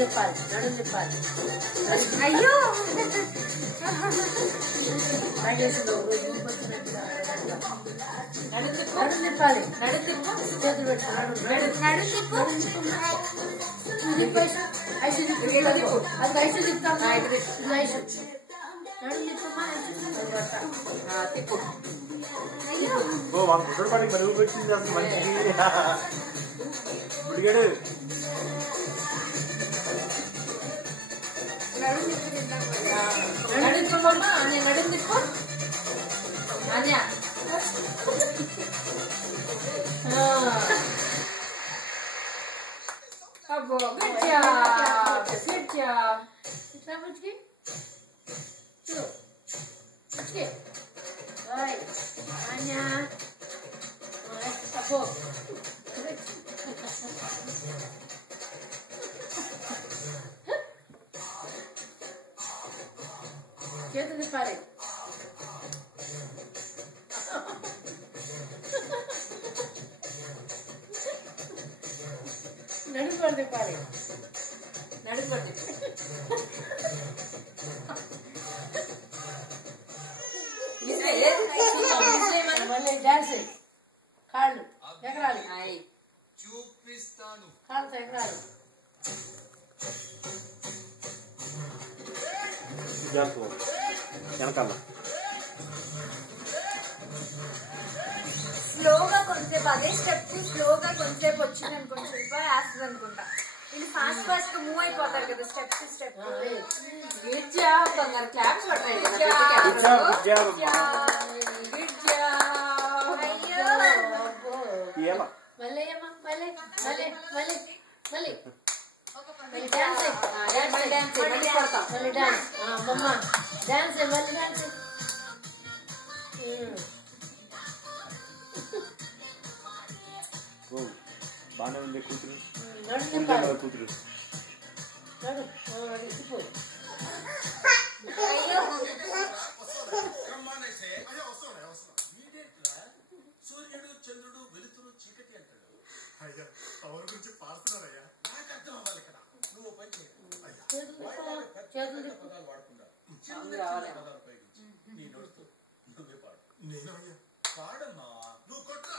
తిప్పాలి నడుము తిప్పాలి అయ్యో నడుము తిప్పాలి నడుము తిప్పు చేతులు పెట్టు నడుము ఐసు తిప్పు అది ఐసు తిప్పుతాం ఐసు నడుము తిప్పమ్మా తిప్పు కుట్టడిపాటికి మెరుగు పెట్టింది అసలు మంచిది ఉడిగాడు నడుము తిప్పమ్మా అన్నయ్య నడుము తిప్పు అన్నయ్య అబ్బో గుడ్ జాబ్ ఇట్లా పుచ్చుకి చూడు పుచ్చుకి అన్నయ్య అబ్బో చేతులు తిప్పాలి నడుము కూడా తిప్పాలి నడుము కూడా తిప్పాలి మళ్ళీ డాన్స్ కాళ్ళు ఎగరాలి చూపిస్తాను కాళ్ళతో ఎగరాలి వెనకాల స్లోగా కొంచెంసేపు అదే స్టెప్ స్లోగా కొంచెంసేపు వచ్చింది అనుకోండి శిల్ప వేస్తుంది అనుకుంటా ఇది ఫాస్ట్ ఫాస్ట్ గా మూవ్ అయిపోతారు కదా స్టెప్ టు స్టెప్ క్లాప్స్ మళ్ళీ డాన్స్ మళ్ళీ డాన్స్ అమ్మమ్మ డాన్స్ మళ్ళీ డాన్స్ బాగానే ఉంది కూతురు కూతురు సూర్యుడు చంద్రుడు వెలుతురు చీకటి అంటాడు అయ్యా ఎవరి గురించి పాడుతున్నారయ్యా నాకు అర్థం అవ్వాలి కదా నువ్వు పని చేయాలి పదాలు వాడుకున్నావు పదాలు ఉపయోగించి నీ నోడుతూ నువ్వే పాడు నేను అయ్యా పాడమ్మా నువ్వు కొట్టు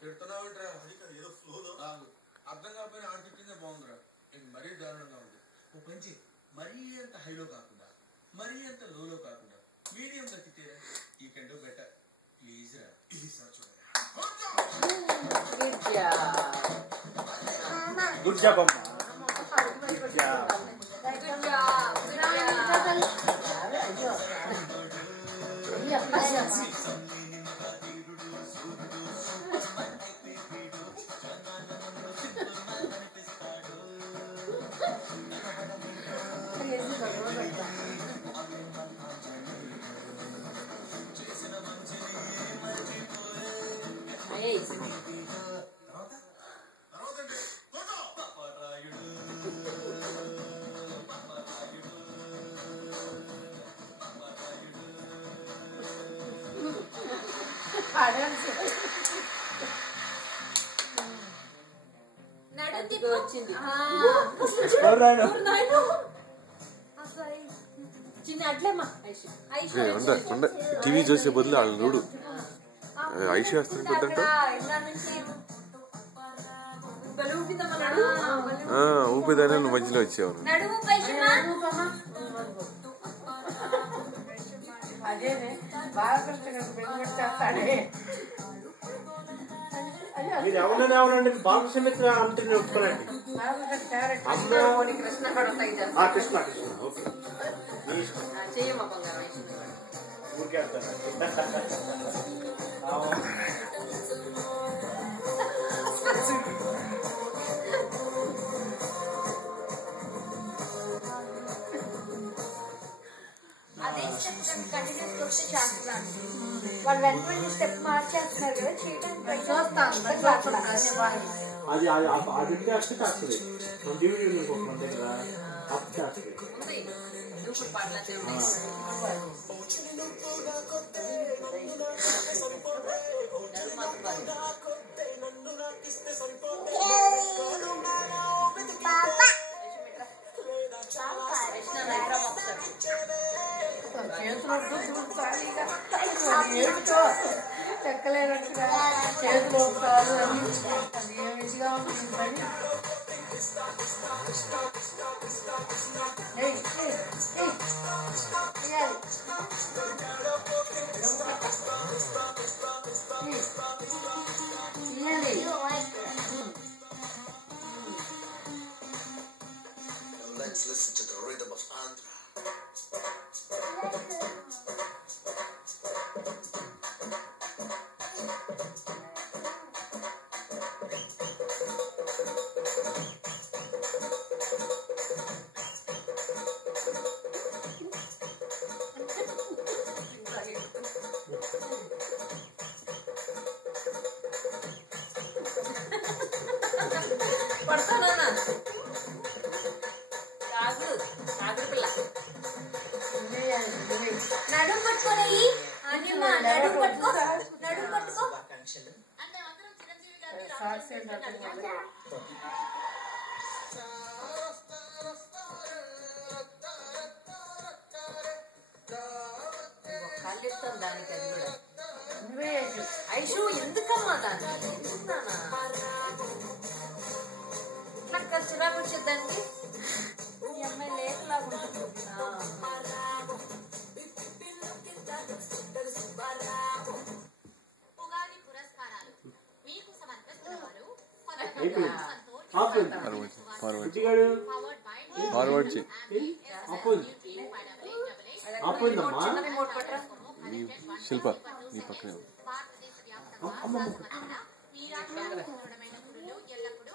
తిడుతున్నావుంటరా అది ఏదో ఫ్లోలో అర్థం కాకపోయినా ఆడి తిట్టిందే బాగుందిరా ఇది మరీ దారుణంగా ఉంది ఓ పంచి మరీ అంత హైలో కాకుండా మరీ అంత లోలో కాకుండా మీడియంగా తిట్టేరా ఈ కెన్ డూ బెటర్ ప్లీజ్ రా ఈసారి చూడరా గుడ్ జాబ్ అమ్మా గుడ్ జాబ్ వచ్చింది చిన్న అట్లేమ్మా టీవీ చూసే బదులు వాళ్ళు చూడు ఐషి వస్తుంది ఊపిదానే నువ్వు మధ్యలో వచ్చావు అదేనే బాలకృష్ణ మీరు ఎవరండి బాలకృష్ణ మిత్ర అంటున్నా ఒప్పుకోనండి కృష్ణ కృష్ణ ఓకే ఊరికే అదే స్టెప్ కంటిన్యూస్ వస్తే చేస్తున్నాను వాళ్ళు వెంటనే స్టెప్ మార్చేస్తున్నారు కదా చేయడానికి ట్రై చేస్తాను అది అది వస్తుంది మనం టీవీ చూసుకోకుండా ఉంది దూకుడు పాటలు ఉన్నాయి. చెక్కలేనట్టుగా చేతులు వస్తారు అది ఏమిటిగా ఉంటుంది. Let's listen to the rhythm of Andhra. పడతానా కాదు కాదు పిల్ల నడుము పట్టుకోని నడుము పట్టుకో నడుము పట్టుకో. కాళ్ళిస్తాను దానికి అది కూడా ఐషు ఎందుకమ్మా దాన్ని ఇట్లా చిరాకు వచ్చేదానికి ఈ అమ్మాయి లేకలా ఉంటుంది. ఉగాది పురస్కారాలు మీకు సమర్పిస్తున్నవారు ఫార్వర్డ్ చేయి. చిన్న రిమోట్ పట్టరా శిల్ప నీ పక్కనే ఉంది. భారతదేశ వ్యాప్తంగా ఈ రాష్ట్రానికి మూలమైన గుడులు ఎల్లప్పుడూ